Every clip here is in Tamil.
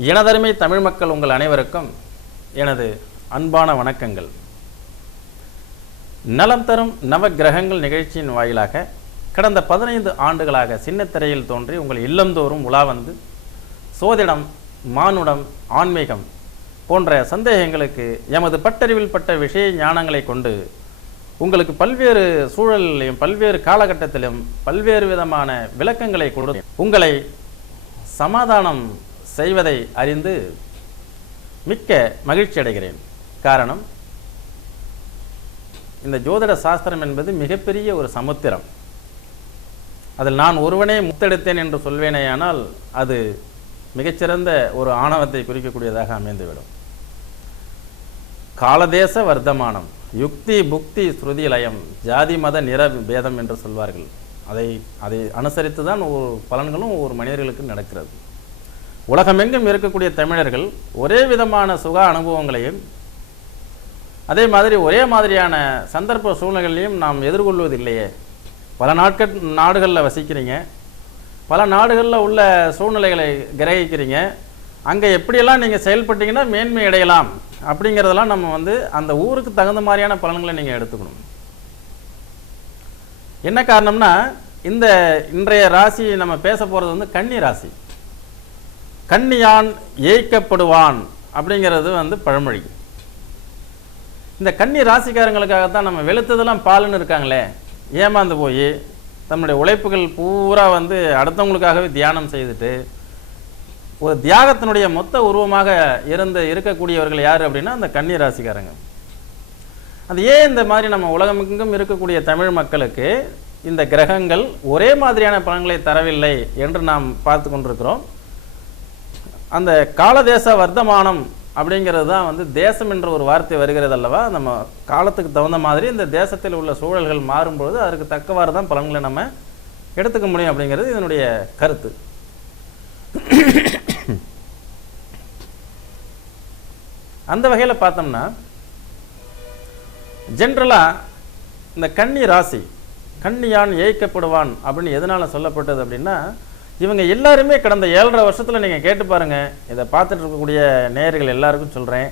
எனதருமை தமிழ் மக்கள் உங்கள் அனைவருக்கும் எனது அன்பான வணக்கங்கள். நலம் தரும் நவ கிரகங்கள் நிகழ்ச்சியின் வாயிலாக கடந்த 15 ஆண்டுகளாக சின்னத்திரையில் தோன்றி உங்கள் இல்லந்தோறும் உலா வந்து சோதிடம், மானுடம், ஆன்மீகம் போன்ற சந்தேகங்களுக்கு எமது பட்டறிவில் பட்ட விஷய ஞானங்களை கொண்டு உங்களுக்கு பல்வேறு சூழலிலும் பல்வேறு காலகட்டத்திலும் பல்வேறு விதமான விளக்கங்களை கொடுத்து உங்களை சமாதானம் செய்வதை அறிந்து மிக்க மகிழ்ச்சி அடைகிறேன். காரணம், இந்த ஜோதிட சாஸ்திரம் என்பது மிகப்பெரிய ஒரு சமுத்திரம். அதில் நான் ஒருவனே முத்தெடுத்தேன் என்று சொல்வேனேயானால் அது மிகச்சிறந்த ஒரு ஆணவத்தை குறிக்கக்கூடியதாக அமைந்துவிடும். காலதேச வர்த்தமானம், யுக்தி புக்தி ஸ்ருதி லயம், ஜாதி மத நிற பேதம் என்று சொல்வார்கள். அதை அனுசரித்து தான் ஒவ்வொரு பலன்களும் ஒவ்வொரு மனிதர்களுக்கு நடக்கிறது. உலகமெங்கும் இருக்கக்கூடிய தமிழர்கள் ஒரே விதமான சுக அனுபவங்களையும் அதே மாதிரி ஒரே மாதிரியான சந்தர்ப்ப சூழ்நிலைகளையும் நாம் எதிர்கொள்வதில்லையே. பல நாடுகளில் வசிக்கிறீங்க, பல நாடுகளில் உள்ள சூழ்நிலைகளை கிரகிக்கிறீங்க. அங்கே எப்படியெல்லாம் நீங்கள் செயல்பட்டீங்கன்னா மேன்மை அடையலாம் அப்படிங்கிறதெல்லாம் நம்ம அந்த ஊருக்கு தகுந்த மாதிரியான பலன்களை நீங்கள் எடுத்துக்கணும். என்ன காரணம்னா, இன்றைய ராசி நம்ம பேச போகிறது கன்னி ராசி. கன்னியான் ஏய்க்கப்படுவான் அப்படிங்கிறது பழமொழி. இந்த கன்னி ராசிக்காரங்களுக்காகத்தான் நம்ம வெளுத்ததெல்லாம் பாலுன்னு இருக்காங்களே, ஏமாந்து போய் தன்னுடைய உழைப்புகள் பூரா அடுத்தவங்களுக்காகவே தியானம் செய்துட்டு ஒரு தியாகத்தினுடைய மொத்த உருவமாக இருக்கக்கூடியவர்கள் யார் அப்படின்னா அந்த கன்னி ராசிக்காரங்க. அது ஏன் இந்த மாதிரி நம்ம உலகமெங்கும் இருக்கக்கூடிய தமிழ் மக்களுக்கு இந்த கிரகங்கள் ஒரே மாதிரியான பலன்களை தரவில்லை என்று நாம் பார்த்து கொண்டிருக்கிறோம். அந்த காலதேச வர்த்தமானம் அப்படிங்கிறது தான் தேசம் என்ற ஒரு வார்த்தை வருகிறது அல்லவா. நம்ம காலத்துக்கு தகுந்த மாதிரி இந்த தேசத்தில் உள்ள சூழல்கள் மாறும்பொழுது அதற்கு தக்கவாறு தான் பலன்களை நம்ம எடுத்துக்க முடியும் அப்படிங்கிறது இதனுடைய கருத்து. அந்த வகையில் பார்த்தோம்னா, ஜென்ரலாக இந்த கன்னி ராசி, கன்னியான் ஏய்க்கப்படுவான் அப்படின்னு எதனால் சொல்லப்பட்டது அப்படின்னா, இவங்க எல்லாருமே கடந்த 7.5 வருஷத்தில் நீங்கள் கேட்டு பாருங்கள். இதை பார்த்துட்டு இருக்கக்கூடிய நேயர்கள் எல்லாருக்கும் சொல்கிறேன்,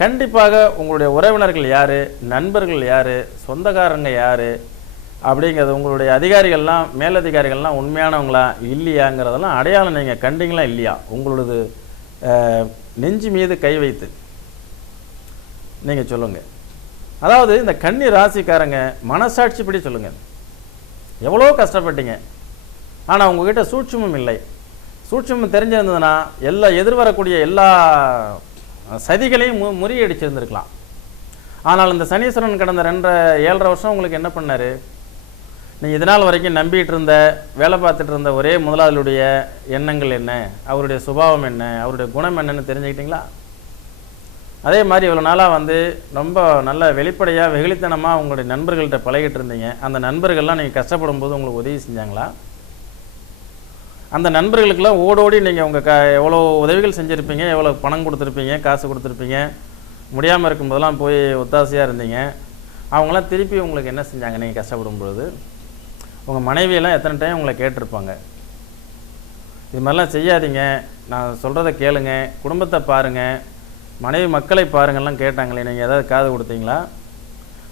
கண்டிப்பாக உங்களுடைய உறவினர்கள் யார், நண்பர்கள் யார், சொந்தக்காரங்க யார் அப்படிங்கிறது, உங்களுடைய அதிகாரிகள்லாம் மேலதிகாரிகள்லாம் உண்மையானவங்களா இல்லையாங்கிறதெல்லாம் அடையாளம் நீங்கள் கண்டிங்களா இல்லையா, உங்களோடது நெஞ்சு மீது கை வைத்து நீங்கள் சொல்லுங்கள். அதாவது இந்த கன்னி ராசிக்காரங்க மனசாட்சிப்படி சொல்லுங்கள், எவ்வளோ கஷ்டப்பட்டீங்க, ஆனால் உங்ககிட்ட சூட்சுமம் இல்லை. சூட்சுமம் தெரிஞ்சிருந்ததுன்னா எதிர்வரக்கூடிய எல்லா சதிகளையும் முறியடிச்சிருந்துருக்கலாம். ஆனால் இந்த சனீஸ்வரன் கடந்த 7.5 வருஷம் உங்களுக்கு என்ன பண்ணார்? நீங்கள் இதனால் வரைக்கும் நம்பிட்டு இருந்த, வேலை பார்த்துட்டு இருந்த ஒரே முதலாளியுடைய எண்ணங்கள் என்ன, அவருடைய சுபாவம் என்ன, அவருடைய குணம் என்னன்னு தெரிஞ்சுக்கிட்டீங்களா? அதே மாதிரி இவ்வளோ நாளாக ரொம்ப நல்ல வெளிப்படையாக வெகுளித்தனமாக உங்களுடைய நண்பர்கள்ட்ட பழகிட்டு இருந்தீங்க. அந்த நண்பர்கள்லாம் நீங்கள் கஷ்டப்படும் போது உங்களுக்கு உதவி செஞ்சாங்களா? அந்த நண்பர்களுக்கெல்லாம் ஓடோடி நீங்கள் எவ்வளோ உதவிகள் செஞ்சுருப்பீங்க, எவ்வளோ பணம் கொடுத்துருப்பீங்க, காசு கொடுத்துருப்பீங்க, முடியாமல் இருக்கும்போதெல்லாம் போய் ஒத்தாசையாக இருந்தீங்க. அவங்களாம் திருப்பி உங்களுக்கு என்ன செஞ்சாங்க? நீங்கள் கஷ்டப்படும் பொழுது உங்கள் மனைவியெல்லாம் எத்தனை டைம் உங்களை கேட்டிருப்பாங்க, இது மாதிரிலாம் செய்யாதீங்க, நான் சொல்கிறத கேளுங்க, குடும்பத்தை பாருங்கள், மனைவி மக்களை பாருங்கள்லாம் கேட்டாங்களே, நீங்கள் ஏதாவது காது கொடுத்தீங்களா?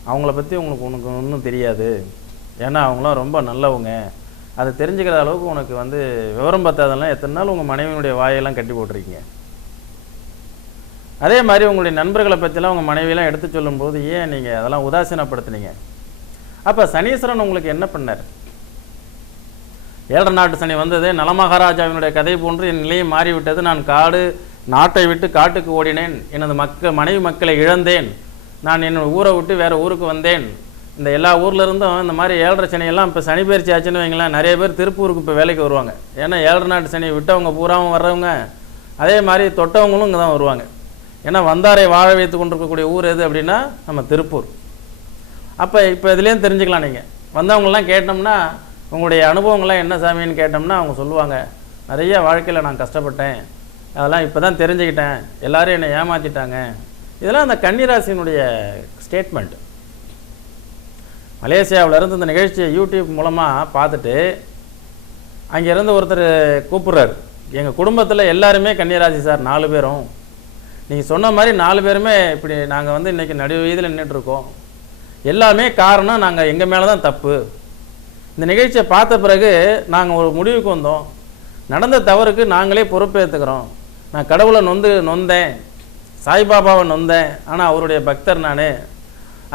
அவங்கள பற்றி உனக்கு ஒன்றும் தெரியாது, ஏன்னா அவங்களாம் ரொம்ப நல்லவங்க, அதை தெரிஞ்சுக்கிற அளவுக்கு உனக்கு விவரம் பார்த்தாதெல்லாம் எத்தனை நாள் உங்கள் மனைவியினுடைய வாயெல்லாம் கட்டி போட்டிருக்கீங்க. அதே மாதிரி உங்களுடைய நண்பர்களை பற்றிலாம் உங்கள் மனைவியெல்லாம் எடுத்து சொல்லும்போது ஏன் நீங்கள் அதெல்லாம் உதாசீனப்படுத்துனீங்க? அப்போ சனீஸ்வரன் உங்களுக்கு என்ன பண்ணார்? 7 நாட்டு சனி வந்தது. நலமகாராஜாவினுடைய கதை போன்று என் நிலையை மாறிவிட்டது. நான் நாட்டை விட்டு காட்டுக்கு ஓடினேன், எனது மனைவி மக்களை இழந்தேன், நான் என்னோட ஊரை விட்டு வேறு ஊருக்கு வந்தேன். இந்த எல்லா ஊரில் இருந்தும் இந்த மாதிரி 7.5 சனியெல்லாம் இப்போ சனி பயிற்சி ஆச்சுன்னு வைங்களேன், நிறைய பேர் திருப்பூருக்கு இப்போ வேலைக்கு வருவாங்க. ஏன்னா 7 நாட்டு சனி விட்டவங்க பூராவும் வர்றவங்க, அதே மாதிரி தொட்டவங்களும் இங்கே தான் வருவாங்க. ஏன்னா வந்தாரை வாழ வைத்து கொண்டிருக்கக்கூடிய ஊர் எது அப்படின்னா நம்ம திருப்பூர். அப்போ இப்போ இதுலேயும் தெரிஞ்சுக்கலாம். நீங்கள் வந்தவங்களாம் கேட்டோம்னா உங்களுடைய அனுபவங்கள்லாம் என்ன சாமின்னு கேட்டோம்னா அவங்க சொல்லுவாங்க, நிறைய வாழ்க்கையில் நான் கஷ்டப்பட்டேன், அதெல்லாம் இப்போ தான் தெரிஞ்சுக்கிட்டேன், எல்லோரும் என்னை ஏமாற்றிட்டாங்க. இதெல்லாம் அந்த கன்னிராசியினுடைய ஸ்டேட்மெண்ட். மலேசியாவிலேருந்து இந்த நிகழ்ச்சியை யூடியூப் மூலமாக பார்த்துட்டு அங்கேருந்து ஒருத்தர் கூப்பிட்றாரு, எங்கள் குடும்பத்தில் எல்லாருமே கன்னிராசி சார், 4 பேரும். நீங்கள் சொன்ன மாதிரி 4 பேருமே இப்படி நாங்கள் வந்து இன்றைக்கி நடு வயதில் நின்றுட்டுருக்கோம். எல்லாமே காரணம் நாங்கள் எங்கள் மேலே தான் தப்பு. இந்த நிகழ்ச்சியை பார்த்த பிறகு நாங்கள் ஒரு முடிவுக்கு வந்தோம். நடந்த தவறுக்கு நாங்களே பொறுப்பேற்றுக்கிறோம். நான் கடவுளை நொந்தேன், சாய்பாபாவை நொந்தேன், ஆனால் அவருடைய பக்தர் நான்.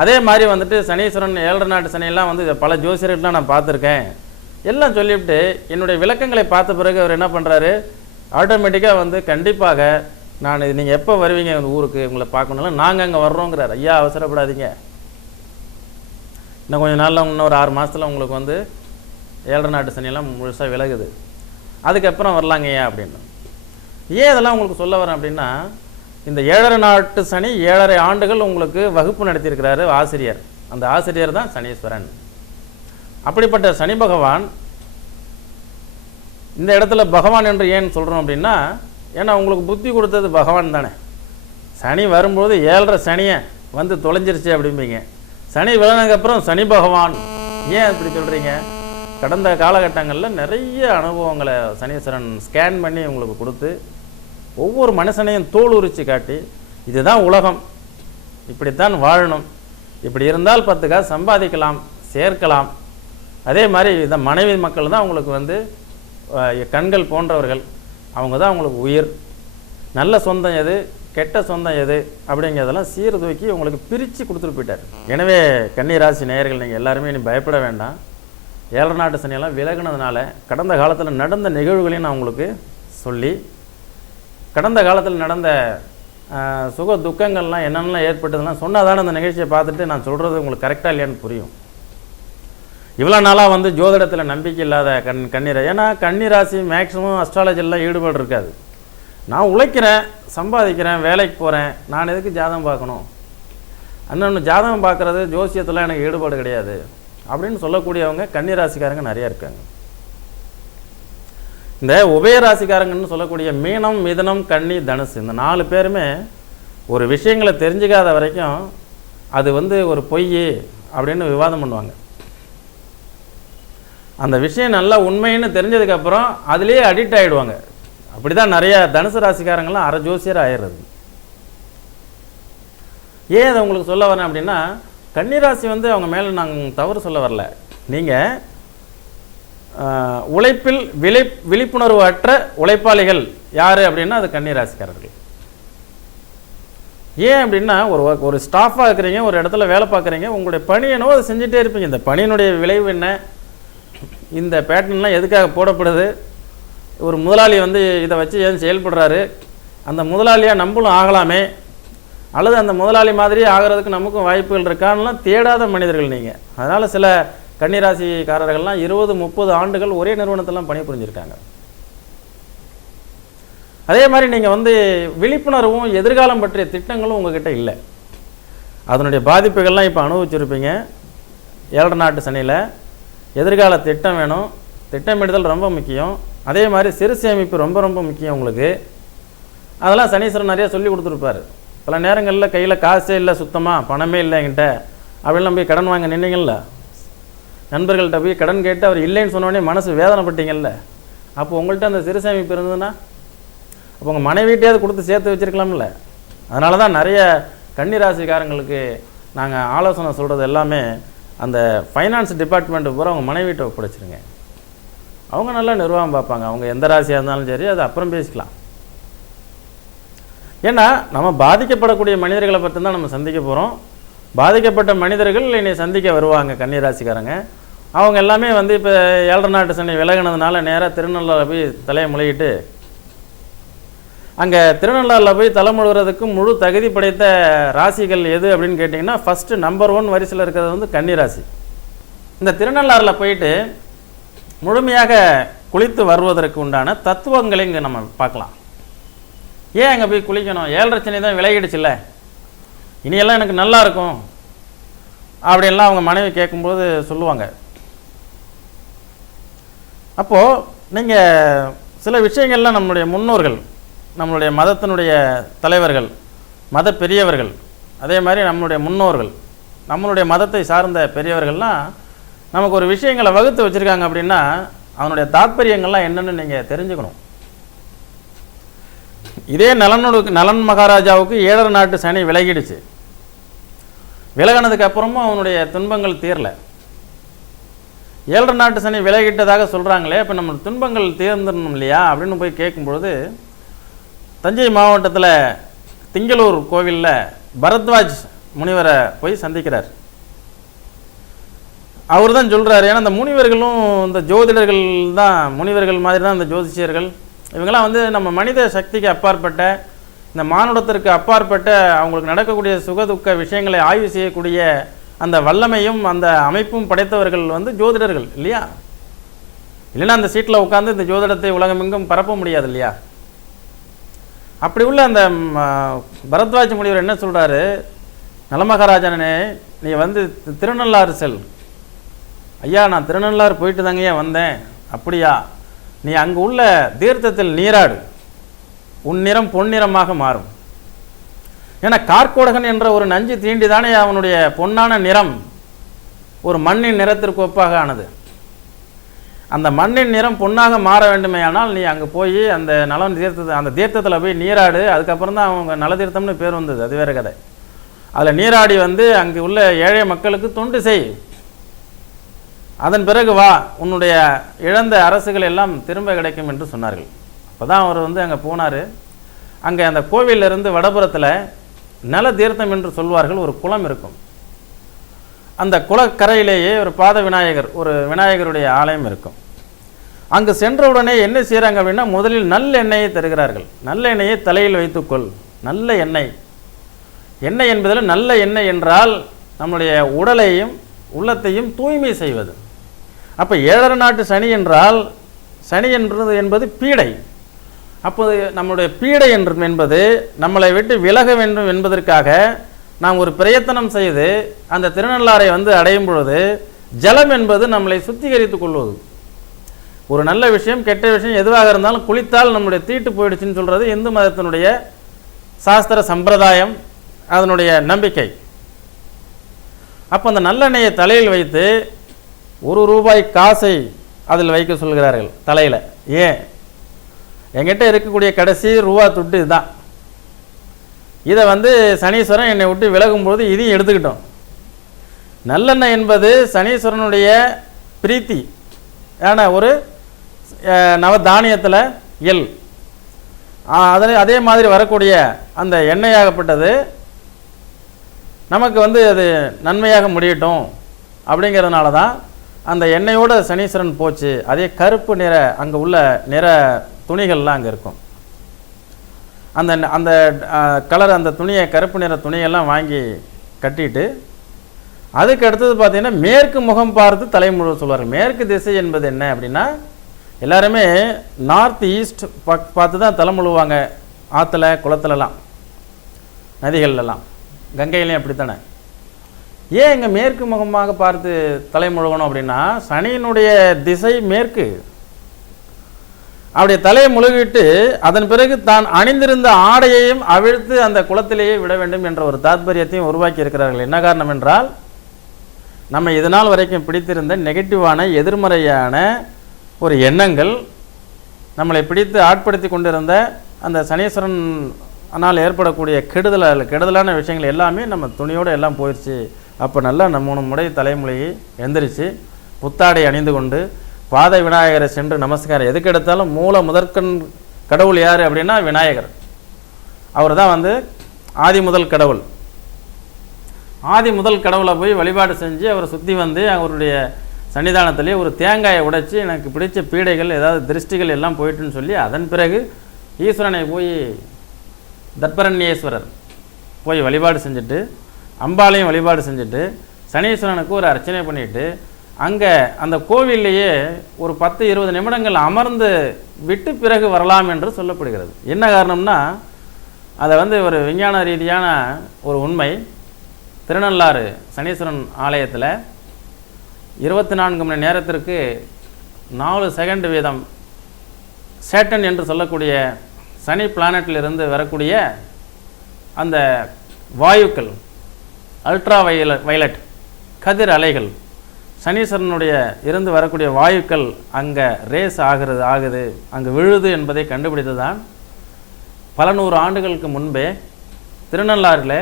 அதே மாதிரி வந்துட்டு சனீஸ்வரன் 7 நாட்டு சனியெல்லாம் வந்து பல ஜோசியர்கள்லாம் நான் பார்த்துருக்கேன் எல்லாம் சொல்லிவிட்டு என்னுடைய விளக்கங்களை பார்த்த பிறகு அவர் என்ன பண்ணுறாரு, ஆட்டோமேட்டிக்காக வந்து கண்டிப்பாக நான் நீங்கள் எப்போ வருவீங்க இந்த ஊருக்கு உங்களை பார்க்கணும்ல, நாங்கள் அங்கே வர்றோங்கிறார். ஐயா அவசரப்படாதீங்க, இன்னும் கொஞ்சம் நாளில் இன்னொரு 6 மாதத்தில் உங்களுக்கு வந்து 7 நாட்டு சனியெல்லாம் முழுசாக விலகுது, அதுக்கப்புறம் வரலாங்க ஐயா அப்படின்னு. ஏன் இதெல்லாம் உங்களுக்கு சொல்ல வரேன் அப்படின்னா, இந்த 7 நாட்டு சனி 7.5 ஆண்டுகள் உங்களுக்கு வகுப்பு நடத்தியிருக்கிறாரு ஆசிரியர். அந்த ஆசிரியர் தான் சனீஸ்வரன். அப்படிப்பட்ட சனி பகவான் இந்த இடத்துல பகவான் என்று ஏன் சொல்கிறோம் அப்படின்னா, ஏன்னா உங்களுக்கு புத்தி கொடுத்தது பகவான் தானே. சனி வரும்போது 7.5 சனியை வந்து தொலைஞ்சிருச்சு அப்படிம்பீங்க. சனி விலனதுக்கப்புறம் சனி பகவான் ஏன் இப்படி சொல்கிறீங்க? கடந்த காலகட்டங்களில் நிறைய அனுபவங்களை சனீஸ்வரன் ஸ்கேன் பண்ணி உங்களுக்கு கொடுத்து ஒவ்வொரு மனுஷனையும் தோல் உரிச்சு காட்டி, இதுதான் உலகம், இப்படித்தான் வாழணும், இப்படி இருந்தால் 10 காசு சம்பாதிக்கலாம், சேர்க்கலாம். அதே மாதிரி இந்த மனைவி மக்கள் தான் உங்களுக்கு வந்து கண்கள் போன்றவர்கள், அவங்க தான் உங்களுக்கு உயிர். நல்ல சொந்தம் எது, கெட்ட சொந்தம் எது அப்படிங்கிறதெல்லாம் சீர்தூக்கி உங்களுக்கு பிரித்து கொடுத்துட்டு போயிட்டார். எனவே கன்னிராசி நேயர்கள் நீங்கள் எல்லாருமே இனி பயப்பட வேண்டாம். 7 நாட்டு சனியெல்லாம் விலகுனதுனால கடந்த காலத்தில் நடந்த நிகழ்வுகளையும் நான் உங்களுக்கு சொல்லி, கடந்த காலத்தில் நடந்த சுக துக்கங்கள்லாம் என்னென்னலாம் ஏற்பட்டதுலாம் சொன்னால் தானே அந்த நிகழ்ச்சியை பார்த்துட்டு நான் சொல்கிறது உங்களுக்கு கரெக்டாக இல்லையான்னு புரியும். இவ்வளோ நாளாக வந்து ஜோதிடத்தில் நம்பிக்கை இல்லாத கன்னிரா, ஏன்னா கன்னிராசி மேக்ஸிமம் அஸ்ட்ராலஜிலாம் ஈடுபாடு இருக்காது. நான் உழைக்கிறேன், சம்பாதிக்கிறேன், வேலைக்கு போகிறேன், நான் எதுக்கு ஜாதகம் பார்க்கணும், இன்னொன்று ஜாதகம் பார்க்குறது ஜோசியத்தில் எனக்கு ஈடுபாடு கிடையாது அப்படின்னு சொல்லக்கூடியவங்க கன்னிராசிக்காரங்க நிறையா இருக்காங்க. இந்த உபயராசிக்காரங்கன்னு சொல்லக்கூடிய மீனம், மிதுனம், கன்னி, தனுசு, இந்த 4 பேருமே ஒரு விஷயங்களை தெரிஞ்சுக்காத வரைக்கும் அது வந்து ஒரு பொய் அப்படின்னு விவாதம் பண்ணுவாங்க. அந்த விஷயம் நல்லா உண்மைன்னு தெரிஞ்சதுக்கப்புறம் அதுலேயே அடிக்ட் ஆகிடுவாங்க. அப்படி தான் நிறைய தனுசு ராசிக்காரங்களாம் அரை ஜோசியர் ஆயிடுறது. ஏன் அதை உங்களுக்கு சொல்ல வரேன் அப்படின்னா, கன்னிராசி வந்து அவங்க மேலே நாங்கள் தவறு சொல்ல வரல. நீங்கள் உழைப்பில் விழிப்புணர்வு அற்ற உழைப்பாளிகள் யார் அப்படின்னா அது கன்னிராசிக்காரர்கள். ஏன் அப்படின்னா, ஒரு ஸ்டாஃபாக இருக்கிறீங்க, ஒரு இடத்துல வேலை பார்க்குறீங்க, உங்களுடைய பணி என்னவோ அதை செஞ்சுட்டே இருப்பீங்க. இந்த பணியினுடைய விளைவு என்ன, இந்த பேட்டர்ன்லாம் எதுக்காக போடப்படுது, ஒரு முதலாளி வந்து இதை வச்சு ஏன் செயல்படுறாரு, அந்த முதலாளியாக நம்மளும் ஆகலாமே, அல்லது அந்த முதலாளி மாதிரி ஆகிறதுக்கு நமக்கும் வாய்ப்புகள் இருக்கான்லாம் தேடாத மனிதர்கள் நீங்கள். அதனால் சில கன்னிராசிக்காரர்கள்லாம் 20-30 ஆண்டுகள் ஒரே நிறுவனத்திலாம் பணிபுரிஞ்சிருக்காங்க. அதே மாதிரி நீங்கள் வந்து விழிப்புணர்வும் எதிர்காலம் பற்றிய திட்டங்களும் உங்ககிட்ட இல்லை. அதனுடைய பாதிப்புகள்லாம் இப்போ அனுபவிச்சிருப்பீங்க. 7 நாட்டு சனியில் எதிர்கால திட்டம் வேணும், திட்டமிடுதல் ரொம்ப முக்கியம். அதே மாதிரி சிறு சேமிப்பு ரொம்ப ரொம்ப முக்கியம் உங்களுக்கு. அதெல்லாம் சனீஸ்வரன் நிறையா சொல்லி கொடுத்துருப்பார். பல நேரங்களில் கையில் காசே இல்லை, சுத்தமாக பணமே இல்லை என்கிட்ட அப்படின்லாம் போய் கடன் வாங்க நின்னீங்கள்ல, நண்பர்கள்ட்ட போய் கடன் கேட்டு அவர் இல்லைன்னு சொன்னோடனே மனசு வேதனைப்பட்டீங்கல்ல, அப்போ உங்கள்கிட்ட அந்த சிறு சேமிப்பு இருந்ததுன்னா அப்போ உங்கள் மனைவிட்டையாவது கொடுத்து சேர்த்து வச்சுருக்கலாம்ல. அதனால தான் நிறைய கன்னிராசிக்காரங்களுக்கு நாங்கள் ஆலோசனை சொல்கிறது எல்லாமே அந்த ஃபைனான்ஸ் டிபார்ட்மெண்ட்டு பூரா அவங்க மனைவிட்ட ஒப்படைச்சிருங்க. அவங்க நல்லா நிர்வாகம் பார்ப்பாங்க. அவங்க எந்த ராசியாக இருந்தாலும் சரி, அது அப்புறம் பேசிக்கலாம். ஏன்னா நம்ம பாதிக்கப்படக்கூடிய மனிதர்களை பற்றி தான் நம்ம சந்திக்க போகிறோம். பாதிக்கப்பட்ட மனிதர்கள் என்னை சந்திக்க வருவாங்க கன்னிராசிக்காரங்க. அவங்க எல்லாமே வந்து இப்போ 7 நாட்டு சனி விலகினதுனால நேராக திருநள்ளாறில் போய் தலையை முளையிட்டு, அங்கே திருநள்ளாறில் போய் தலை முழுகிறதுக்கு முழு தகுதி படைத்த ராசிகள் எது அப்படின்னு கேட்டிங்கன்னா, ஃபஸ்ட்டு நம்பர் 1 வரிசையில் இருக்கிறது வந்து கன்னிராசி. இந்த திருநள்ளாறில் போயிட்டு முழுமையாக குளித்து வருவதற்கு உண்டான தத்துவங்களை இங்கே நம்ம பார்க்கலாம். ஏன் அங்கே போய் குளிக்கணும், 7.5 சனி தான் விலகிடுச்சுல்ல, இனியெல்லாம் எனக்கு நல்லா இருக்கும் அப்படின்லாம் அவங்க மனைவி கேட்கும்போது சொல்லுவாங்க. அப்போது நீங்கள் சில விஷயங்கள்லாம் நம்மளுடைய முன்னோர்கள், நம்மளுடைய மதத்தினுடைய தலைவர்கள், மத பெரியவர்கள், அதே மாதிரி நம்மளுடைய முன்னோர்கள், நம்மளுடைய மதத்தை சார்ந்த பெரியவர்கள்லாம் நமக்கு ஒரு விஷயங்களை வகுத்து வச்சுருக்காங்க அப்படின்னா அதனுடைய தாற்பயங்கள்லாம் என்னென்னு நீங்கள் தெரிஞ்சுக்கணும். இதே நலன் மகாராஜாவுக்கு 7 நாட்டு சனி விலகிடுச்சு. விலகினதுக்கு அப்புறமும் அவனுடைய துன்பங்கள் தீரல. 7 நாட்டு சனி விலகிட்டதாக சொல்கிறாங்களே, இப்போ நம்ம துன்பங்கள் தீர்ந்துடணும் இல்லையா அப்படின்னு போய் கேட்கும்பொழுது, தஞ்சை மாவட்டத்தில் திங்களூர் கோவிலில் பரத்வாஜ் முனிவரை போய் சந்திக்கிறார். அவர் தான் சொல்கிறார், ஏன்னா இந்த முனிவர்களும் இந்த ஜோதிடர்கள் தான், முனிவர்கள் மாதிரி தான் இந்த ஜோதிஷியர்கள். இவங்கெல்லாம் வந்து நம்ம மனித சக்திக்கு அப்பாற்பட்ட, இந்த மானுடத்திற்கு அப்பாற்பட்ட அவங்களுக்கு நடக்கக்கூடிய சுகதுக்க விஷயங்களை ஆய்வு செய்யக்கூடிய அந்த வல்லமையும் அந்த அமைப்பும் படைத்தவர்கள் வந்து ஜோதிடர்கள் இல்லையா? இல்லைன்னா அந்த சீட்டில் உட்காந்து இந்த ஜோதிடத்தை உலகமெங்கும் பரப்ப முடியாது இல்லையா? அப்படி உள்ள அந்த பரத்வாஜ் முனிவர் என்ன சொல்கிறாரு, நலமகாராஜனே நீ வந்து திருநள்ளாறு செல். ஐயா நான் திருநள்ளாறு போயிட்டு தாங்கய்யா வந்தேன். அப்படியா, நீ அங்கு உள்ள தீர்த்தத்தில் நீராடு, உன் நிறம் பொன்னிறமாக மாறும். ஏன்னா கார்கோடகன் என்ற ஒரு நஞ்சு தீண்டி தானே அவனுடைய பொன்னான நிறம் ஒரு மண்ணின் நிறத்திற்கு ஒப்பாக ஆனது. அந்த மண்ணின் நிறம் பொன்னாக மாற வேண்டுமே ஆனால் நீ அங்கே போய் அந்த நலன் தீர்த்தத்தை, அந்த தீர்த்தத்தில் போய் நீராடு. அதுக்கப்புறம் தான் அவங்க நல தீர்த்தம்னு பேர் வந்தது, அது வேறு கதை. அதில் நீராடி வந்து அங்கே உள்ள ஏழை மக்களுக்கு தொண்டு செய். அதன் பிறகு வா, உன்னுடைய இழந்த அரசுகள் எல்லாம் திரும்ப கிடைக்கும் என்று சொன்னார்கள். அப்போ தான் அவர் வந்து அங்கே போனார். அங்கே அந்த கோவிலிருந்து வடபுறத்தில் நல தீர்த்தம் என்று சொல்வார்கள், ஒரு குளம் இருக்கும். அந்த குளக்கரையிலேயே ஒரு பாத விநாயகர், ஒரு விநாயகருடைய ஆலயம் இருக்கும். அங்கு சென்றவுடனே என்ன செய்கிறாங்க அப்படின்னா, முதலில் நல்ல எண்ணெயை தருகிறார்கள். நல்ல எண்ணெயை தலையில் வைத்துக்கொள். நல்ல எண்ணெய், எண்ணெய் என்பதில் நல்ல எண்ணெய் என்றால் நம்முடைய உடலையும் உள்ளத்தையும் தூய்மை செய்வது. அப்போ 7 நாட்டு சனி என்றால், சனி என்பது பீடை. அப்போது நம்முடைய பீடை என்பது நம்மளை விட்டு விலக வேண்டும் என்பதற்காக நாம் ஒரு பிரயத்தனம் செய்து அந்த திருநள்ளாறை வந்து அடையும் பொழுது ஜலம் என்பது நம்மளை சுத்திகரித்து கொள்வது. ஒரு நல்ல விஷயம் கெட்ட விஷயம் எதுவாக இருந்தாலும் குளித்தால் நம்முடைய தீட்டு போயிடுச்சுன்னு சொல்கிறது இந்து மதத்தினுடைய சாஸ்திர சம்பிரதாயம், அதனுடைய நம்பிக்கை. அப்போ அந்த நல்லெண்ணெயை தலையில் வைத்து ₹1 காசை அதில் வைக்க சொல்கிறார்கள் தலையில். ஏன், என்கிட்ட இருக்கக்கூடிய கடைசி ரூபா துட்டு இதுதான். இதை வந்து சனீஸ்வரன் என்னை விட்டு விலகும்போது இதையும் எடுத்துக்கிட்டோம். நல்லெண்ணெய் என்பது சனீஸ்வரனுடைய பிரீத்தி ஏன்னா ஒரு நவதானியத்தில் எல் அதே மாதிரி வரக்கூடிய அந்த எண்ணெயாகப்பட்டது நமக்கு வந்து அது நன்மையாக முடியட்டும் அப்படிங்கிறதுனால தான் அந்த எண்ணெயோட சனீஸ்வரன் போச்சு. அதே கருப்பு நிற அங்கே உள்ள நிற துணிகள்லாம் அங்கே இருக்கும். அந்த அந்த கலர், அந்த துணியை, கருப்பு நிற துணியெல்லாம் வாங்கி கட்டிட்டு அதுக்கு அடுத்தது பார்த்தீங்கன்னா மேற்கு முகம் பார்த்து தலைமுழு சொல்வார்கள். மேற்கு திசை என்பது என்ன அப்படின்னா, எல்லாருமே நார்த் ஈஸ்ட் பார்த்து தான் தலை முழுவாங்க. ஆற்றுல, குளத்துலலாம், நதிகள்லாம், கங்கையிலையும் அப்படித்தானே. ஏன் இங்கே மேற்கு முகமாக பார்த்து தலை முழுகணும் அப்படின்னா, சனியினுடைய திசை மேற்கு. அவருடைய தலையை முழுகிட்டு அதன் பிறகு தான் அணிந்திருந்த ஆடையையும் அவிழ்த்து அந்த குளத்திலேயே விட வேண்டும் என்ற ஒரு தாத்பரியத்தையும் உருவாக்கி இருக்கிறார்கள். என்ன காரணம் என்றால், நம்ம இதனால் வரைக்கும் பிடித்திருந்த நெகட்டிவான எதிர்மறையான ஒரு எண்ணங்கள், நம்மளை பிடித்து ஆட்படுத்தி கொண்டிருந்த அந்த சனீஸ்வரன் ஆனால் ஏற்படக்கூடிய கெடுதலான விஷயங்கள் எல்லாமே நம்ம துணியோடு எல்லாம் போயிடுச்சு. அப்போ நல்லா நம்ம 3 முறை தலைமுறையை எந்திரிச்சு புத்தாடை அணிந்து கொண்டு பாத விநாயகரை சென்று நமஸ்காரம். எதுக்கு எடுத்தாலும் மூல முதற்கண் கடவுள் யார் அப்படின்னா விநாயகர். அவர் தான் வந்து ஆதி முதல் கடவுள். ஆதி முதல் கடவுளை போய் வழிபாடு செஞ்சு அவரை சுற்றி வந்து அவருடைய சன்னிதானத்திலே ஒரு தேங்காயை உடைச்சி எனக்கு பிடிச்ச பீடைகள் ஏதாவது திருஷ்டிகள் எல்லாம் போயிட்டுன்னு சொல்லி அதன் பிறகு ஈஸ்வரனை போய் தர்பரண்யேஸ்வரர் போய் வழிபாடு செஞ்சுட்டு, அம்பாளையும் வழிபாடு செஞ்சுட்டு, சனீஸ்வரனுக்கு ஒரு அர்ச்சனை பண்ணிவிட்டு அங்கே அந்த கோவில்லையே ஒரு 10-20 நிமிடங்கள் அமர்ந்து விட்டு பிறகு வரலாம் என்று சொல்லப்படுகிறது. என்ன காரணம்னா, அதை வந்து ஒரு விஞ்ஞான ரீதியான ஒரு உண்மை. திருநள்ளாறு சனீஸ்வரன் ஆலயத்தில் 24 மணி நேரத்திற்கு 4 செகண்ட் வீதம் சேட்டன் என்று சொல்லக்கூடிய சனி பிளானட்டிலிருந்து வரக்கூடிய அந்த வாயுக்கள், அல்ட்ரா வயலட் கதிர் அலைகள், சனீஸ்வரனுடைய இருந்து வரக்கூடிய வாயுக்கள் அங்கே ரேஸ் ஆகுது, அங்கே விழுது என்பதை கண்டுபிடித்து தான் பல நூறு ஆண்டுகளுக்கு முன்பே திருநள்ளாறில்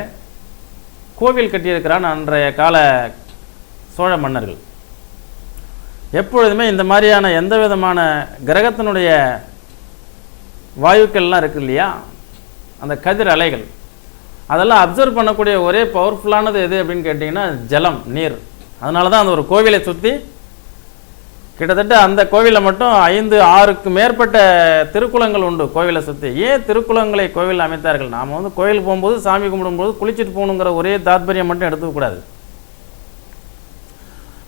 கோவில் கட்டியிருக்கிறான் அன்றைய கால சோழ மன்னர்கள். எப்பொழுதுமே இந்த மாதிரியான எந்த விதமான கிரகத்தினுடைய வாயுக்கள்லாம் இருக்கு இல்லையா, அந்த கதிர் அலைகள், அதெல்லாம் அப்சர்வ் பண்ணக்கூடிய ஒரே பவர்ஃபுல்லானது எது அப்படின்னு கேட்டிங்கன்னா ஜலம், நீர். அதனால தான் அந்த ஒரு கோவிலை சுற்றி கிட்டத்தட்ட அந்த கோவிலில் மட்டும் 5-6க்கு மேற்பட்ட திருக்குளங்கள் உண்டு கோவிலை சுற்றி. ஏன் திருக்குளங்களை கோவில் அமைத்தார்கள்? நாம் வந்து கோவில் போகும்போது சாமி கும்பிடும்போது குளிச்சுட்டு போகணுங்கிற ஒரே தாத்பரியம் மட்டும் எடுத்துக்கூடாது.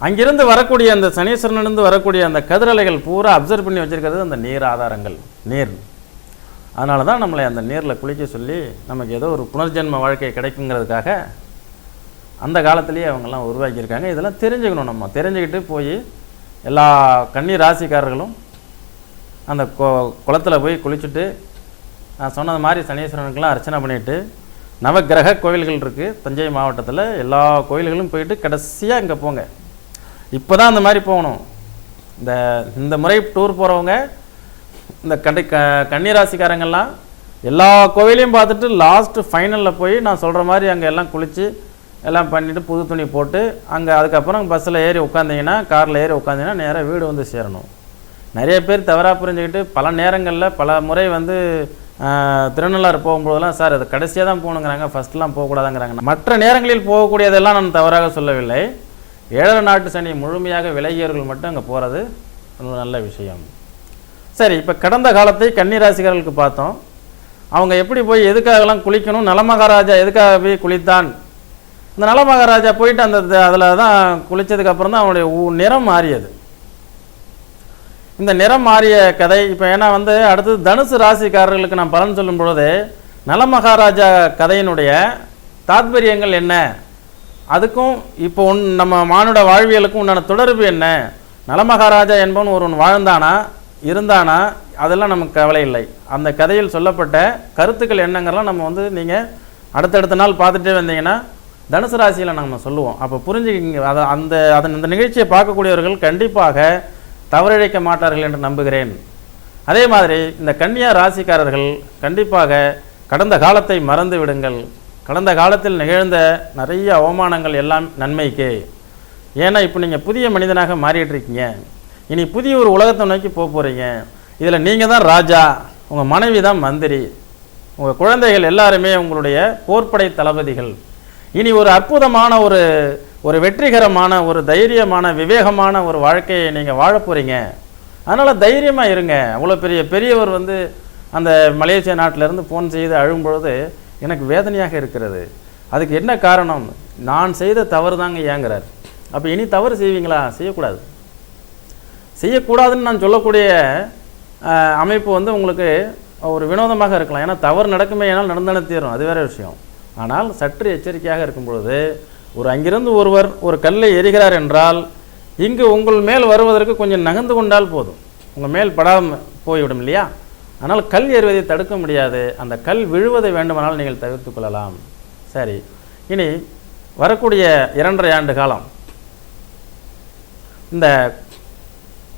அங்கிருந்து வரக்கூடிய அந்த சனீஸ்வரனிலிருந்து வரக்கூடிய அந்த கதிரலைகள் பூரா அப்சர்வ் பண்ணி வச்சிருக்கிறது அந்த நீர் ஆதாரங்கள், நீர். அதனால தான் நம்மளை அந்த நீரில் குளிக்க சொல்லி நமக்கு ஏதோ ஒரு புனர்ஜென்ம வாழ்க்கை கிடைக்குங்கிறதுக்காக அந்த காலத்திலேயே அவங்கெல்லாம் உருவாக்கியிருக்காங்க. இதெல்லாம் தெரிஞ்சுக்கணும். நம்ம தெரிஞ்சுக்கிட்டு போய் எல்லா கன்னி ராசிக்காரர்களும் அந்த குளத்தில் போய் குளிச்சுட்டு நான் சொன்னது மாதிரி சனீஸ்வரனுக்கெல்லாம் அர்ச்சனை பண்ணிவிட்டு, நவக்கிரக கோவில்கள் இருக்குது தஞ்சை மாவட்டத்தில், எல்லா கோவில்களும் போயிட்டு கடைசியாக இங்கே போங்க. இப்போ தான் அந்த மாதிரி போகணும். இந்த முறை டூர் போகிறவங்க இந்த கன்னிராசிக்காரங்கள்லாம் எல்லா கோவிலையும் பார்த்துட்டு லாஸ்ட்டு ஃபைனலில் போய் நான் சொல்கிற மாதிரி அங்கே எல்லாம் குளித்து எல்லாம் பண்ணிவிட்டு புது துணி போட்டு அங்கே அதுக்கப்புறம் பஸ்ஸில் ஏறி உட்காந்திங்கன்னா, காரில் ஏறி உட்காந்திங்கன்னா நேராக வீடு வந்து சேரணும். நிறைய பேர் தவறாக புரிஞ்சுக்கிட்டு பல நேரங்களில் பல முறை வந்து திருநள்ளாறு போகும்போதெல்லாம் சார் அது கடைசியாக தான் போகணுங்கிறாங்க, ஃபஸ்ட்லாம் போகக்கூடாதுங்கிறாங்க. மற்ற நேரங்களில் போகக்கூடியதெல்லாம் நான் தவறாக சொல்லவில்லை. 7 நாட்டு சனி முழுமையாக விலகியவர்கள் மட்டும் அங்கே போகிறது ஒரு நல்ல விஷயம். சரி, இப்போ கடந்த காலத்தை கன்னிராசிக்காரர்களுக்கு பார்த்தோம். அவங்க எப்படி போய் எதுக்காகலாம் குளிக்கணும், நலமகாராஜா எதுக்காக போய் குளித்தான், இந்த நலமகாராஜா போயிட்டு அந்த அதில் தான் குளித்ததுக்கப்புறம் தான் அவனுடைய நிறம் மாறியது. இந்த நிறம் மாறிய கதை இப்போ ஏன்னா வந்து அடுத்தது தனுசு ராசிக்காரர்களுக்கு நான் பலன் சொல்லும் பொழுது நலமகாராஜா கதையினுடைய தாத்பரியங்கள் என்ன, அதுக்கும் இப்போ நம்ம மானுட வாழ்வியலுக்கும் உண்டான தொடர்பு என்ன, நலமகாராஜா என்பவன் ஒருவன் வாழ்ந்தானா இருந்தானா அதெல்லாம் நமக்கு கவலை இல்லை. அந்த கதையில் சொல்லப்பட்ட கருத்துக்கள் என்னங்கிறலாம் நம்ம வந்து நீங்கள் அடுத்தடுத்த நாள் பார்த்துட்டே வந்தீங்கன்னா தனுசு ராசியில் நம்ம சொல்லுவோம். அப்போ புரிஞ்சுக்கிங்க. அந்த நிகழ்ச்சியை பார்க்கக்கூடியவர்கள் கண்டிப்பாக தவறிழைக்க மாட்டார்கள் என்று நம்புகிறேன். அதே மாதிரி இந்த கன்னியா ராசிக்காரர்கள் கண்டிப்பாக கடந்த காலத்தை மறந்து விடுங்கள். கடந்த காலத்தில் நிகழ்ந்த நிறைய அவமானங்கள் எல்லாம் நன்மைக்கு. ஏன்னா இப்போ நீங்கள் புதிய மனிதனாக மாறிட்டு இருக்கீங்க. இனி புதிய ஒரு உலகத்தை நோக்கி போக போகிறீங்க. இதில் நீங்கள் தான் ராஜா, உங்கள் மனைவி தான் மந்திரி, உங்கள் குழந்தைகள் எல்லாருமே உங்களுடைய போர்ப்படை தளபதிகள். இனி ஒரு அற்புதமான ஒரு வெற்றிகரமான ஒரு தைரியமான விவேகமான ஒரு வாழ்க்கையை நீங்கள் வாழ போகிறீங்க. அதனால் தைரியமாக இருங்க. அவ்வளோ பெரியவர் வந்து அந்த மலேசியா நாட்டிலேருந்து ஃபோன் செய்து அழும்பொழுது எனக்கு வேதனையாக இருக்கிறது. அதுக்கு என்ன காரணம், நான் செய்த தவறு தாங்க ஏங்குறார். அப்போ இனி தவறு செய்வீங்களா? செய்யக்கூடாது. செய்யக்கூடாதுன்னு நான் சொல்லக்கூடிய அமைப்பு வந்து உங்களுக்கு ஒரு வினோதமாக இருக்கலாம். ஏன்னா தவறு நடக்குமே, ஏன்னால் நடந்தானே தீரும், அது வேறு விஷயம். ஆனால் சற்று எச்சரிக்கையாக இருக்கும் பொழுது அங்கிருந்து ஒருவர் ஒரு கல்லை எரிகிறார் என்றால் இங்கு உங்கள் மேல் வருவதற்கு கொஞ்சம் நகர்ந்து கொண்டால் போதும், உங்கள் மேல் படாமல் போய்விடும் இல்லையா? ஆனால் கல் எறிவதை தடுக்க முடியாது. அந்த கல் விழுவதை வேண்டுமானால் நீங்கள் தவிர்த்து கொள்ளலாம். சரி, இனி வரக்கூடிய 2.5 ஆண்டு காலம் இந்த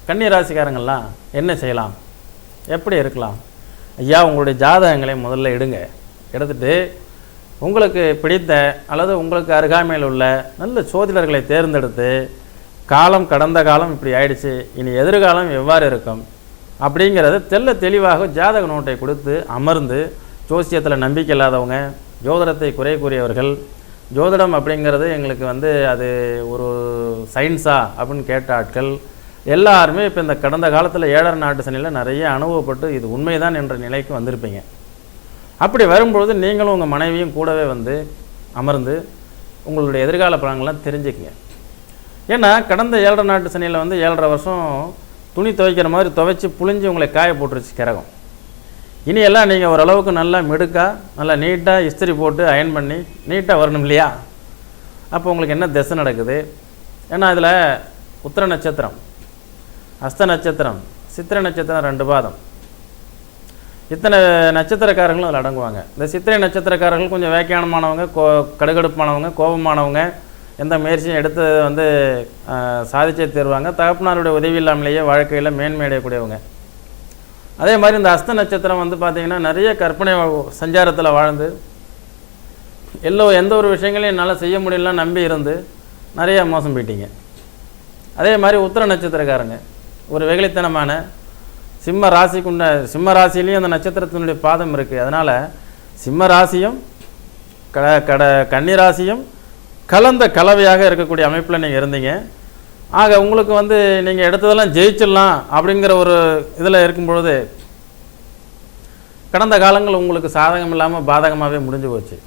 கன்னிராசிக்காரங்கள்லாம் என்ன செய்யலாம், எப்படி இருக்கலாம்? ஐயா, உங்களுடைய ஜாதகங்களை முதல்ல எடுத்துட்டு உங்களுக்கு பிடித்த அல்லது உங்களுக்கு அருகாமையில் உள்ள நல்ல சோதிடர்களை தேர்ந்தெடுத்து கடந்த காலம் இப்படி ஆயிடுச்சு, இனி எதிர்காலம் எவ்வாறு இருக்கும் அப்படிங்கிறத தெளிவாக ஜாதக நோட்டை கொடுத்து அமர்ந்து, ஜோசியத்தில் நம்பிக்கை இல்லாதவங்க, ஜோதிடத்தை குறை கூறியவர்கள், ஜோதிடம் அப்படிங்கிறது எங்களுக்கு வந்து அது ஒரு சயின்ஸா அப்படின்னு கேட்ட ஆட்கள் எல்லாருமே இப்போ இந்த கடந்த காலத்தில் 7 நாட்டு சனியில் நிறைய அனுபவப்பட்டு இது உண்மைதான் என்ற நிலைக்கு வந்திருப்பீங்க. அப்படி வரும்பொழுது நீங்களும் உங்கள் மனைவியும் கூடவே வந்து அமர்ந்து உங்களுடைய எதிர்கால பலன்கள்லாம் தெரிஞ்சுக்குங்க. ஏன்னா கடந்த 7 நாட்டு சனியில் வந்து 7.5 வருஷம் துணி துவைக்கிற மாதிரி துவைச்சி புழிஞ்சு உங்களை காய போட்டுருச்சு கிரகம். இனி எல்லாம் நீங்கள் ஓரளவுக்கு நல்லா மிடுக்காக நல்லா நீட்டாக இஸ்திரி போட்டு அயன் பண்ணி நீட்டாக வரணும் இல்லையா? அப்போ உங்களுக்கு என்ன திசை நடக்குது? ஏன்னா இதில் உத்திர நட்சத்திரம், அஸ்த நட்சத்திரம், சித்திரை நட்சத்திரம் 2 பாதம், இத்தனை நட்சத்திரக்காரர்களும் அதில் அடங்குவாங்க. இந்த சித்திரை நட்சத்திரக்காரர்கள் கொஞ்சம் வேக்கியானமானவங்க, கடுகடுப்பானவங்க, கோபமானவங்க, எந்த முயற்சியும் எடுத்து வந்து சாதிச்சே தருவாங்க. தகப்பனாருடைய உதவி இல்லாமலேயே வாழ்க்கையில் மேன்மையடையக்கூடியவங்க. அதே மாதிரி இந்த அஸ்த நட்சத்திரம் வந்து பார்த்திங்கன்னா நிறைய கற்பனை சஞ்சாரத்தில் வாழ்ந்து எந்த ஒரு விஷயங்களையும் என்னால் செய்ய முடியலாம் நம்பி இருந்து நிறைய மோசம் போயிட்டீங்க. அதே மாதிரி உத்திர நட்சத்திரக்காரங்க ஒரு வெகுளித்தனமான சிம்ம ராசியிலையும் அந்த நட்சத்திரத்தினுடைய பாதம் இருக்குது. அதனால் சிம்ம ராசியும் கன்னி ராசியும் கலந்த கலவையாக இருக்கக்கூடிய அமைப்பில் நீங்கள் இருந்தீங்க. ஆக உங்களுக்கு வந்து நீங்கள் எடுத்ததெல்லாம் ஜெயிச்சிடலாம் அப்படிங்கிற ஒரு இதில் இருக்கும் பொழுது கடந்த காலங்கள் உங்களுக்கு சாதகம் இல்லாமல் பாதகமாகவே முடிஞ்சு போச்சு.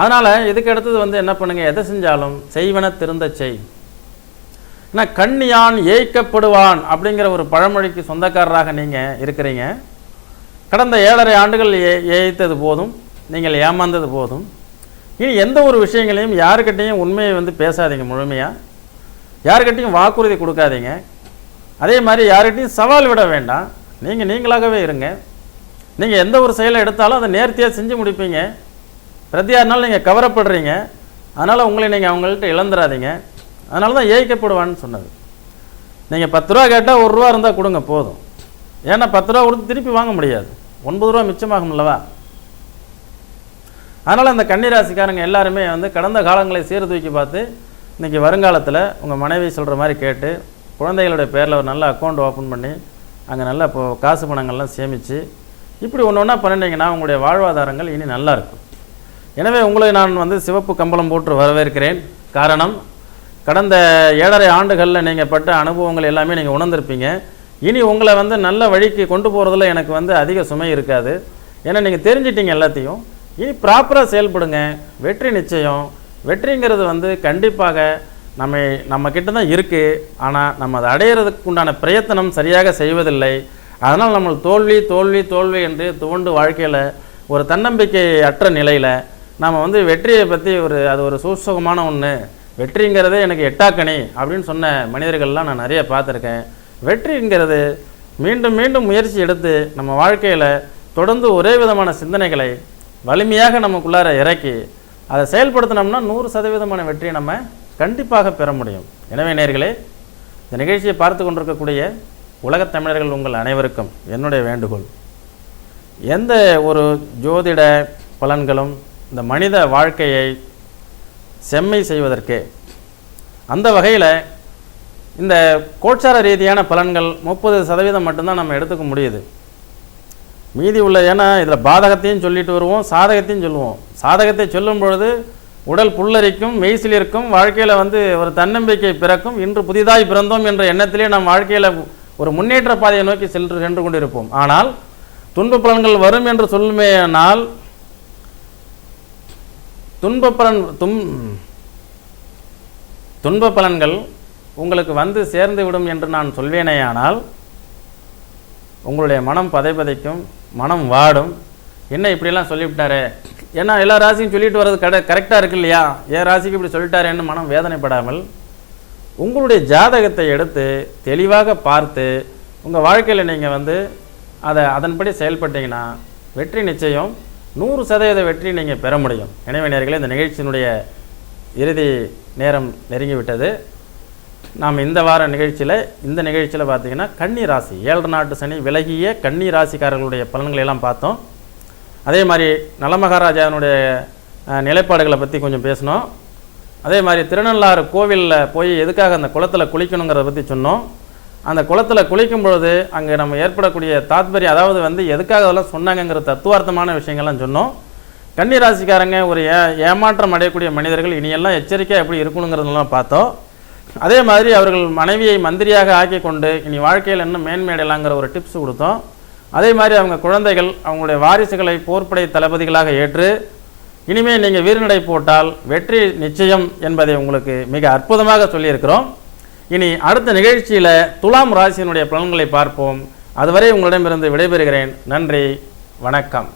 அதனால் இதுக்கு அடுத்தது வந்து என்ன பண்ணுங்கள், எதை செஞ்சாலும் செய்வன திருந்த செய். ஏன்னா கண்ணியான் ஏய்க்கப்படுவான் அப்படிங்கிற ஒரு பழமொழிக்கு சொந்தக்காரராக நீங்கள் இருக்கிறீங்க. கடந்த 7.5 ஆண்டுகள் ஏய்த்தது போதும், நீங்கள் ஏமாந்தது போதும். இனி எந்த ஒரு விஷயங்களையும் யாருக்கிட்டையும் உண்மையை வந்து பேசாதீங்க. முழுமையாக யாருக்கிட்டையும் வாக்குறுதி கொடுக்காதீங்க. அதே மாதிரி யாருக்கிட்டையும் சவால் விட வேண்டாம். நீங்களாகவே இருங்க. நீங்கள் எந்த ஒரு செயலை எடுத்தாலும் அதை நேர்த்தியாக செஞ்சு முடிப்பீங்க. பிரதியாருனாலும் நீங்கள் கவரப்படுறீங்க. அதனால் உங்களை நீங்கள் அவங்கள்ட்ட இழந்துடாதீங்க. அதனால தான் ஏய்க்கப்படுவான்னு சொன்னது. நீங்கள் 10 ரூபா கேட்டால் 1 ரூபா இருந்தால் கொடுங்க போதும். ஏன்னா 10 ரூபா கொடுத்து திருப்பி வாங்க முடியாது, 9 ரூபா மிச்சமாகும் அல்லவா. அதனால் அந்த கன்னிராசிக்காரங்க எல்லாருமே வந்து கடந்த காலங்களை சீர்தூக்கி பார்த்து இன்றைக்கி வருங்காலத்தில் உங்கள் மனைவி சொல்கிற மாதிரி கேட்டு குழந்தைகளுடைய பேரில் ஒரு நல்ல அக்கௌண்ட் ஓப்பன் பண்ணி அங்கே நல்ல காசு பணங்கள்லாம் சேமித்து இப்படி ஒன்று ஒன்றா பண்ணிட்டீங்கன்னா உங்களுடைய வாழ்வாதாரங்கள் இனி நல்லாயிருக்கும். எனவே உங்களை நான் வந்து சிவப்பு கம்பளம் போட்டு வரவேற்கிறேன். காரணம், கடந்த 7.5 ஆண்டுகளில் நீங்கள் பட்ட அனுபவங்கள் எல்லாமே நீங்கள் உணர்ந்திருப்பீங்க. இனி உங்களை வந்து நல்ல வழிக்கு கொண்டு போகிறதுல எனக்கு வந்து அதிக சுமை இருக்காது. ஏன்னா நீங்கள் தெரிஞ்சிட்டீங்க எல்லாத்தையும். இனி ப்ராப்பராக செயல்படுங்க, வெற்றி நிச்சயம். வெற்றிங்கிறது வந்து கண்டிப்பாக நம்ம கிட்ட தான் இருக்குது. ஆனால் நம்ம அதை அடையிறதுக்கு உண்டான பிரயத்தனம் சரியாக செய்வதில்லை. அதனால் நம்ம தோல்வி தோல்வி தோல்வி என்று தோண்டு வாழ்க்கையில் ஒரு தன்னம்பிக்கை அற்ற நிலையில் நாம் வந்து வெற்றியை பற்றி அது ஒரு சூசகமான ஒன்று, வெற்றிங்கிறதே எனக்கு எட்டாக்கணி அப்படின்னு சொன்ன மனிதர்கள்லாம் நான் நிறைய பார்த்துருக்கேன். வெற்றிங்கிறது மீண்டும் மீண்டும் முயற்சி எடுத்து நம்ம வாழ்க்கையில் தொடர்ந்து ஒரே விதமான சிந்தனைகளை வலிமையாக நமக்குள்ளார இறக்கி அதை செயல்படுத்தினோம்னா 100% வெற்றியை நம்ம கண்டிப்பாக பெற முடியும். எனவே நேயர்களே, இந்த நிகழ்ச்சியை பார்த்து கொண்டிருக்கக்கூடிய உலகத் தமிழர்கள் உங்கள் அனைவருக்கும் என்னுடைய வேண்டுகோள், எந்த ஒரு ஜோதிட பலன்களும் இந்த மனித வாழ்க்கையை செம்மை செய்வதற்கு, அந்த வகையில் இந்த கோட்சார ரீதியான பலன்கள் 30% மட்டும்தான் நம்ம எடுத்துக்க முடியுது. மீதி உள்ள, ஏன்னா இதில் பாதகத்தையும் சொல்லிட்டு வருவோம், சாதகத்தையும் சொல்லுவோம். சாதகத்தை சொல்லும் பொழுது உடல் புல்லரிக்கும், மெய்சிலிருக்கும், வாழ்க்கையில் வந்து ஒரு தன்னம்பிக்கை பிறக்கும். இன்று புதிதாய் பிறந்தோம் என்ற எண்ணத்திலே நாம் வாழ்க்கையில் ஒரு முன்னேற்ற பாதையை நோக்கி சென்று கொண்டிருப்போம். ஆனால் துன்ப பலன்கள் வரும் என்று சொல்லுமேயானால் துன்ப பலன்கள் உங்களுக்கு வந்து சேர்ந்து விடும் என்று நான் சொல்வேனேயானால் உங்களுடைய மனம் பதைப்பதைக்கும், மனம் வாடும். என்ன இப்படிலாம் சொல்லிவிட்டாரு, ஏன்னா எல்லா ராசியும் சொல்லிட்டு வர்றது கரெக்டாக இருக்கு இல்லையா, என் ராசிக்கு இப்படி சொல்லிட்டாரேன்னு மனம் வேதனைப்படாமல் உங்களுடைய ஜாதகத்தை எடுத்து தெளிவாக பார்த்து உங்கள் வாழ்க்கையில் நீங்கள் வந்து அதன்படி செயல்பட்டீங்கன்னா வெற்றி நிச்சயம். 100% வெற்றி நீங்கள் பெற முடியும். எனவே நேயர்களே, இந்த நிகழ்ச்சியினுடைய இறுதி நேரம் நெருங்கிவிட்டது. நாம் இந்த வார இந்த நிகழ்ச்சியில் பார்த்தீங்கன்னா கன்னி ராசி 7 நாட்டு சனி விலகிய கன்னி ராசிக்காரர்களுடைய பலன்களை எல்லாம் பார்த்தோம். அதே மாதிரி நலமகாராஜாவினுடைய நிலைப்பாடுகளை பற்றி கொஞ்சம் பேசினோம். அதே மாதிரி திருநள்ளாறு கோவிலில் போய் எதுக்காக அந்த குளத்தில் குளிக்கணுங்கிறத பற்றி சொன்னோம். அந்த குளத்தில் குளிக்கும் பொழுது அங்கே நம்ம ஏற்படக்கூடிய தாத்பரியம், அதாவது வந்து எதுக்காக அதெல்லாம் சொன்னாங்கங்கிற தத்துவார்த்தமான விஷயங்கள்லாம் சொன்னோம். கன்னி ராசிக்காரங்க ஒரு ஏமாற்றம் அடையக்கூடிய மனிதர்கள், இனியெல்லாம் எச்சரிக்கையாக எப்படி இருக்கணுங்கிறதெல்லாம் பார்த்தோம். அதே மாதிரி அவர்கள் மனைவியை மந்திரியாக ஆக்கி கொண்டு இனி வாழ்க்கையில் இன்னும் மேன்மேடலாங்கிற ஒரு டிப்ஸ் கொடுத்தோம். அதே மாதிரி அவங்க குழந்தைகள் அவங்களுடைய வாரிசுகளை போர்ப்படை தளபதிகளாக ஏற்று இனிமேல் நீங்கள் வீரநடை போட்டால் வெற்றி நிச்சயம் என்பதை உங்களுக்கு மிக அற்புதமாக சொல்லியிருக்கிறோம். இனி அடுத்த நிகழ்ச்சியில் துலாம் ராசியினுடைய பலன்களை பார்ப்போம். அதுவரை உங்களிடமிருந்து விடைபெறுகிறேன். நன்றி, வணக்கம்.